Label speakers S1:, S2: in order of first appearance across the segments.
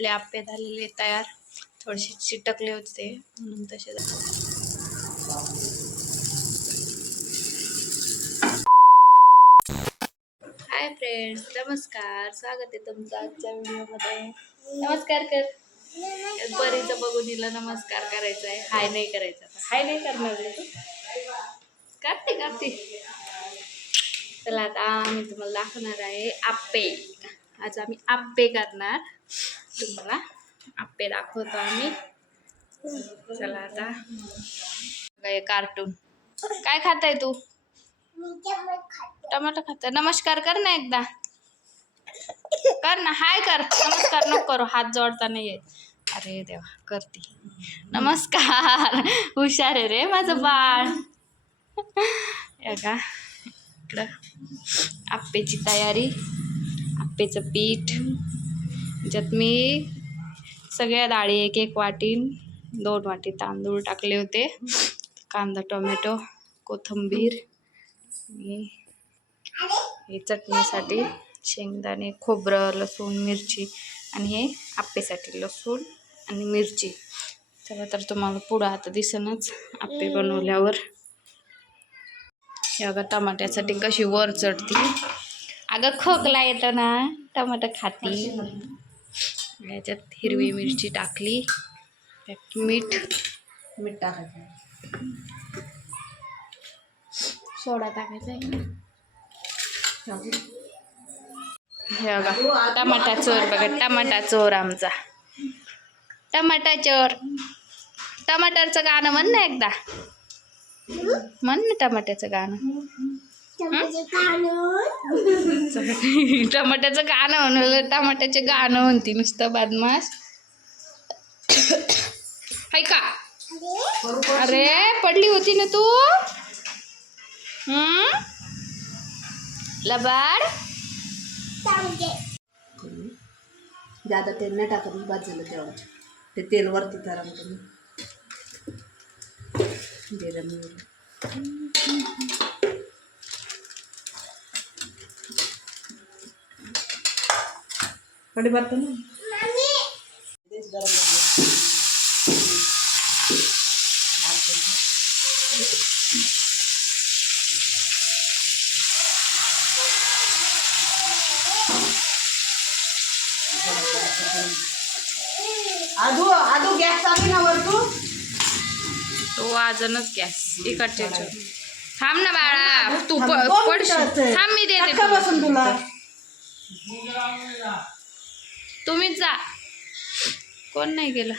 S1: आपले आप्पे झालेले तयार. थोडेसे चिटकले होते म्हणून तसे हाय फ्रेंड्स नमस्कार. स्वागत आहे तुमचं आजच्या व्हिडिओमध्ये. नमस्कार कर. बरीचं बघून हिला नमस्कार करायचा आहे हाय नाही करायचा. आता. हाय नाही करणार तू. करते करते चला आता मी तुम्हाला दाखवणार आहे आप्पे. आज आम्ही आप्पे करणार. तुम्हाला आप्पे दाखवतो आम्ही. चला आता. कार्टून काय खाताय तू? टमाटर खात नमस्कार कर ना एकदा. कर ना हाय कर. नमस्कार नको करू हात जोडता नाही येत. अरे देवा करते. नमस्कार. हुशार आहे रे माझं बाळ. का इकडं. आप्पेची तयारी. आप्पेचं पीठ. ज्यात मी सगळ्या डाळी एक एक वाटीन दोन वाटी तांदूळ टाकले होते. कांदा टोमॅटो कोथिंबीर हे चटणीसाठी शेंगदाणे खोबरं लसूण मिरची आणि हे आप्पेसाठी लसूण आणि मिरची. चला तर तुम्हाला पुढं आता दिसनच आप्पे बनवल्यावर. हे अगं टमाट्यासाठी कशी वर चढती अगं खोकला येतो ना टमाटर खाती. याच्यात हिरवी मिरची टाकली. त्यात मीठ.
S2: मीठ टाकायचं.
S1: सोडा टाकायचा हे बघा टमाटा चोर बघा टमाटा चोर आमचा. टमाटा चोर. टमाटरचं गाणं म्हण ना एकदा. म्हण ना टमाट्याचं गाणं. टमाट्याचं गाणं म्हणलं टमाट्याचे गाणं म्हणती नुसतं बदमाश. हाय का अरे पडली होती ना तू? हम्म लबाड.
S2: जादा तेल नाही टाकत बाद झालं तेवढं ते तेल वरती तेच गरम झालं. आधू आधू गॅस चालू ना वर तू
S1: तो वाजनच गॅस इकडच्या ह्याच्यावर. थांब ना बाळा तू प-
S2: थांब, दोन
S1: पडशील
S2: मिनिटाचं.
S1: थांब मी देते
S2: चटका
S1: तुला.
S2: बसून तुला
S1: तुम्हीच जा. कोण नाही गेलं?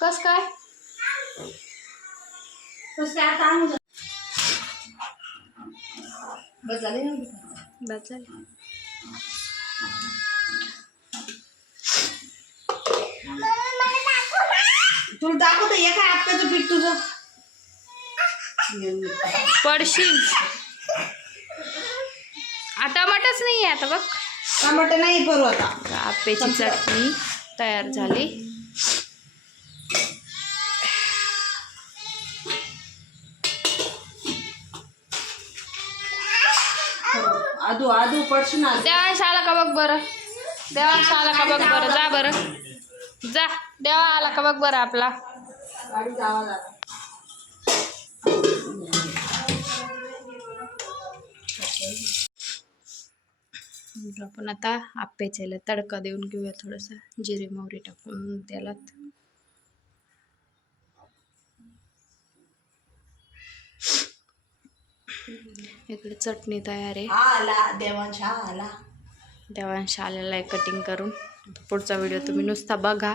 S1: कस काय?
S2: बस. तुला दाखवतो पीठ तुझं?
S1: पडशील. आ, टमाटच नाही आहे आता बघ.
S2: टमाटर नाही करू आता.
S1: आप्याची चटणी तयार झाली.
S2: आधू आधू पडशील ना
S1: देवांश आला का बघ बरं. देवांश आला का बघ बरं. जा बरं. जा. देवा आला का बघ बरं आपला.
S2: गाडीचा आवाज आला.
S1: म्हटलं आपण आता आप्याच्या ह्याला तडका देऊन घेऊया थोडासा जिरे मोहरी टाकून त्यालात इकडे चटणी तयार आहे.
S2: आला देवांश आला.
S1: देवांश आलेला आहे कटिंग करून. पुढचा व्हिडिओ तुम्ही नुसता बघा.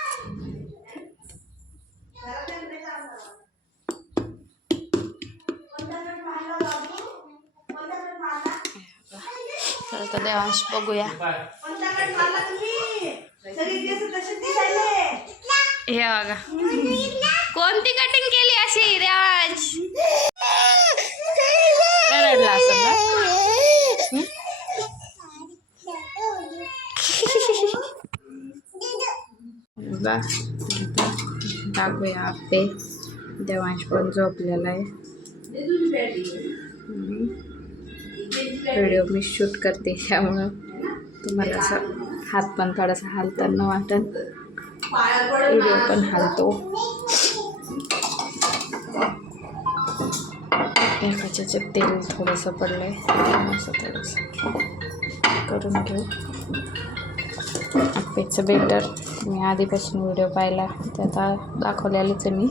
S1: तर देवांश बघूया. हे बघा. कोणती कटिंग केली अशी देवांश रडला आता टाकूया आपे. देवांश पण झोपलेला आहे. व्हिडिओ मी शूट करते त्यामुळं तुम्हाला असं हात पण थोडासा हालताना वाटत व्हिडिओ पण हालतो. एकाच्या तेल थोडंसं पडलं आहे असं थोडंसं करून घेऊ. आप्पेचं बेटर मी आधीपासून व्हिडिओ पाहिला त्याचा आता दाखवलेलंच आहे मी.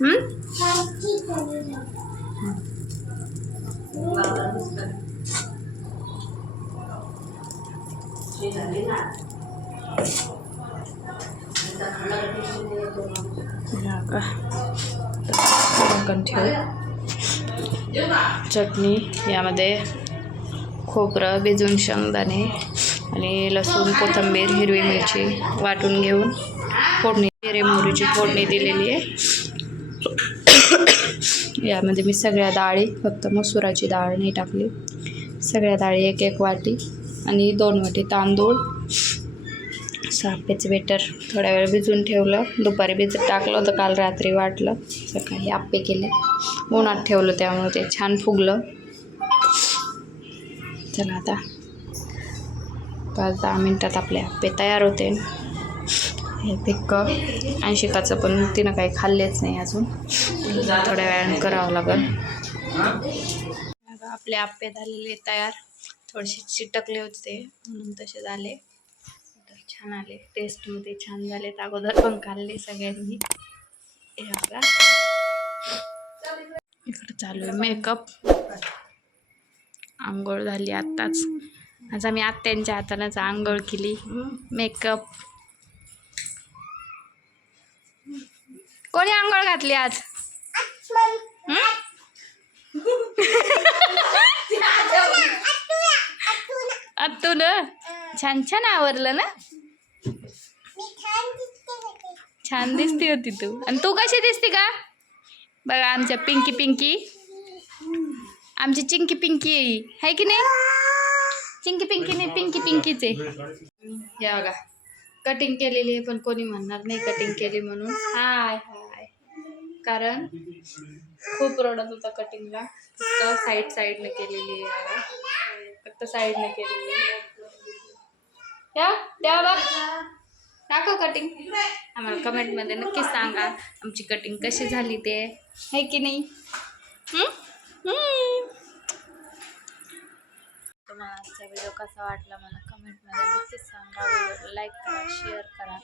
S1: हम्म? ठेव चटणी यामध्ये खोबरं भिजून शेंगदाणे आणि लसूण कोथिंबीर हिरवी मिरची वाटून घेऊन फोडणी जिरे मोहरीची फोडणी दिलेली आहे यामध्ये मी सगळ्या डाळी फक्त मसुराची डाळ नाही टाकली. सगळ्या डाळी एक एक वाटी आणि दोन वाटी तांदूळ. सापेचं बेटर थोड्या वेळ भिजून ठेवलं. दुपारी भिजत टाकलं होतं काल रात्री वाटलं. सकाळी आप्पे केले. उन्हात ठेवलं त्यामुळे ते छान फुगलं. चला आता. पाच दहा मिनटात आपले आप्पे तयार होते हे पिक्क ऐंशिकाचं पण तिनं काही खाल्लेच नाही अजून. थोड्या वेळाने करावं लागेल. आपले आप्पे झालेले तयार. थोडेसे चिटकले होते म्हणून तसे झाले. तर छान आले. टेस्टमध्ये छान झाले अगोदर पण खाल्ले सगळ्यांनी. हे आपला इकडं चालू आहे मेकअप आंघोळ झाली आत्ताच. आज आम्ही आत्यांच्या हातानंच आंघोळ केली. मेकअप कोणी आंघोळ घातली आज? हं? अत्तू ना छान छान आवरलं ना? छान दिसती होती तू. आणि तू कशी दिसते का? बघा आमच्या पिंकी पिंकी. आमची चिंकी पिंकी आहे है. की नाही? चिंकी पिंकी नाही पिंकी पिंकीच. आहे हे बघा. कटिंग केलेली आहे पण कोणी म्हणणार नाही कटिंग केली म्हणून. हाय हाय. कारण खूप रडत होता कटिंगला. फक्त साईड साईडने केलेली आहे. फक्त साईडने केलेली त्या त्या बघ दाखव कटिंग आम्हाला कमेंटमध्ये नक्की सांगा आमची कटिंग कशी झाली ते. आहे की नाही? तुम्हाला आजचा व्हिडिओ कसा वाटला मला कमेंटमध्ये नक्कीच सांगा. व्हिडिओ लाईक करा शेअर करा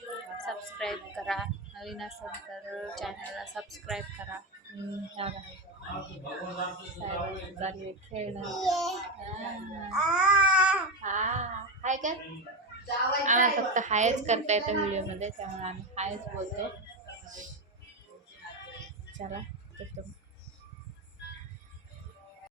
S1: सबस्क्राईब करा. नवीन असेल तर चॅनलला सबस्क्राईब करा. हम्म, आहे खेळणं हाय का? आम्हाला फक्त हायच करता येतं व्हिडिओमध्ये त्यामुळे आम्ही हायच बोलतो चला तर